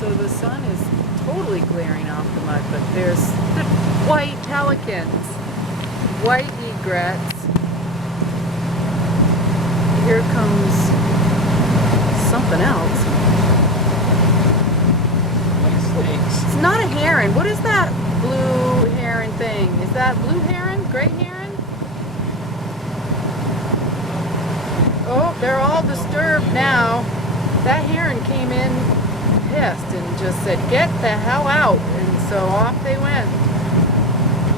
So the sun is totally glaring off the mud, but there's the white pelicans, white egrets. Here comes something else. It's not a heron. What is that blue heron thing? Is that blue heron? Great heron? Oh, they're all disturbed now. That heron came in pissed and just said, "Get the hell out." And so off they went.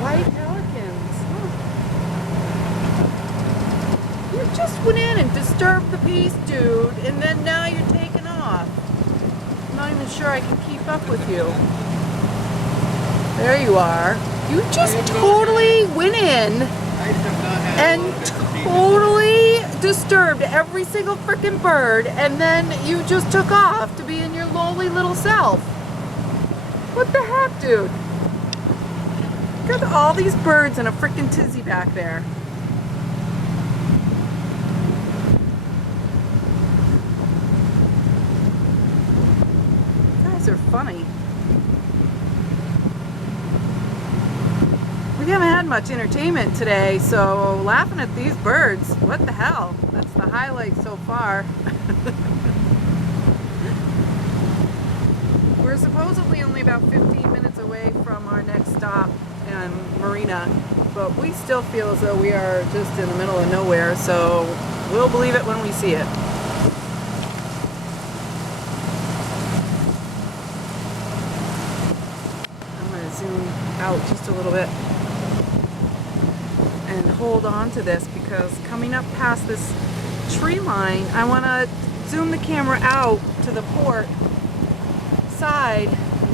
White pelicans. Huh. You just went in and disturbed the peace, dude, and then now you're taking off. I'm not even sure I can keep up with you. There you are. You just totally went in and totally disturbed every single freaking bird, and then you just took off to be in your lowly little self. What the heck, dude? Got all these birds in a freaking tizzy back there. You guys are funny. We haven't had much entertainment today, so laughing at these birds, what the hell? That's the highlight so far. We're supposedly only about 15 minutes away from our next stop in Marina, but we still feel as though we are just in the middle of nowhere, so we'll believe it when we see it. I'm going to zoom out just a little bit and hold on to this, because coming up past this tree line, I want to zoom the camera out to the port side,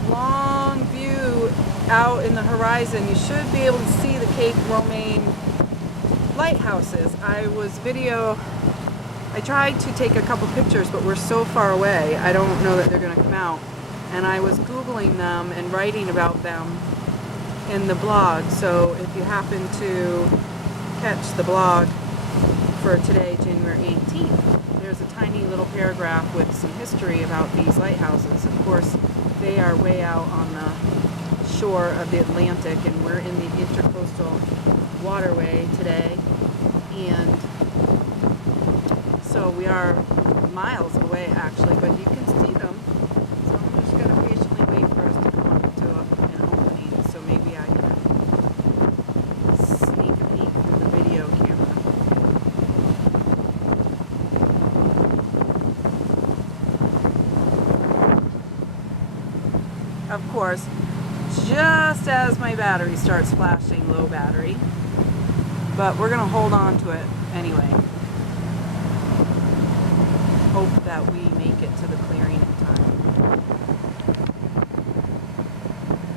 long view out in the horizon. You should be able to see the Cape Romain Lighthouses. I tried to take a couple pictures, but we're so far away, I don't know that they're going to come out. And I was Googling them and writing about them in the blog, so if you happen to catch the blog for today, January 18th, there's a tiny little paragraph with some history about these lighthouses. Of course, they are way out on the shore of the Atlantic, and we're in the intercoastal waterway today, and so we are miles away actually, but you can see them. So I'm just going to patiently wait for us to come up to an opening, so maybe I can sneak a peek through the video camera. Of course, just as my battery starts flashing low battery, but we're going to hold on to it anyway. Hope that we make it to the clearing in time.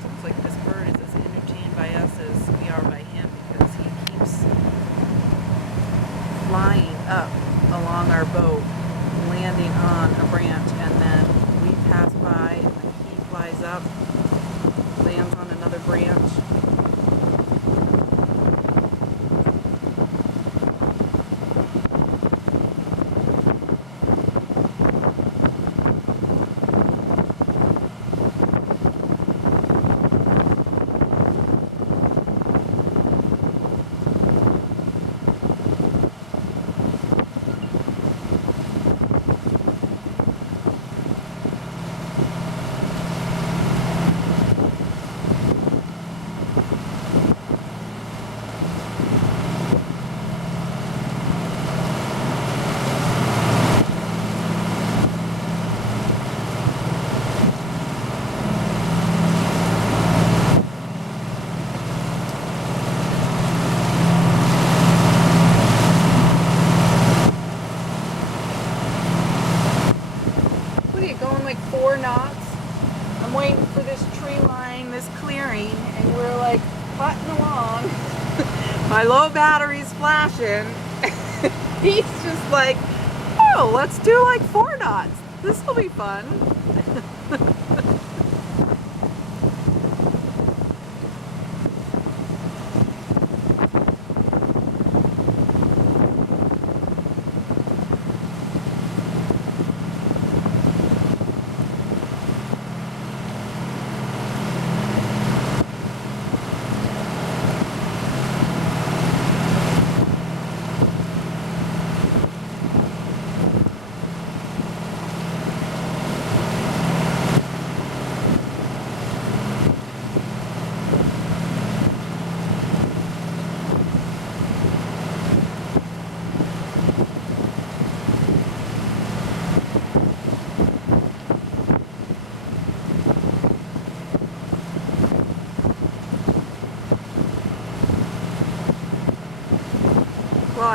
Looks like this bird is as entertained by us as we are by him, because he keeps flying up along our boat, landing on a branch, and then we pass by and then he flies up, lands on another branch. Going like 4 knots. I'm waiting for this tree line, this clearing, and we're like putting along. My low battery's flashing. He's just like, oh, let's do like 4 knots. This will be fun.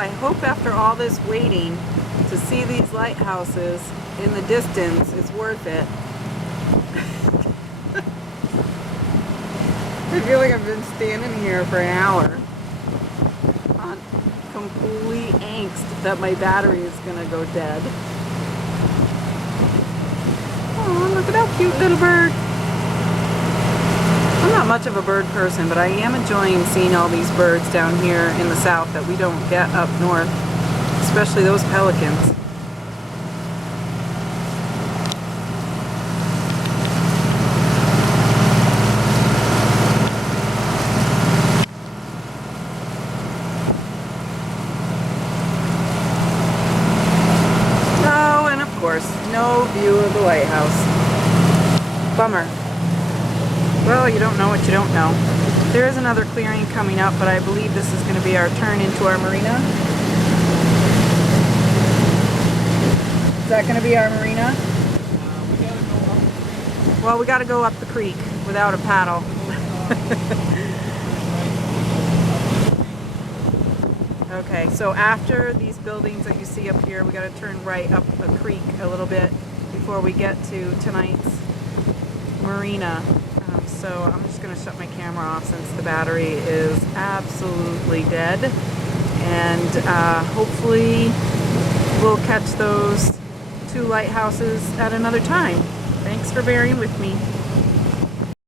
I hope after all this waiting to see these lighthouses in the distance is worth it. I feel like I've been standing here for an hour on complete angst that my battery is gonna go dead. Oh, look at that cute little bird. I'm not much of a bird person, but I am enjoying seeing all these birds down here in the south that we don't get up north, especially those pelicans. Oh, and of course, no view of the lighthouse. Bummer. Well, you don't know what you don't know. There is another clearing coming up, but I believe this is going to be our turn into our marina. Is that going to be our marina? Well, we got to go up the creek without a paddle. Okay, so after these buildings that you see up here, we got to turn right up a creek a little bit before we get to tonight's marina. So I'm just going to shut my camera off since the battery is absolutely dead. And hopefully we'll catch those two lighthouses at another time. Thanks for bearing with me.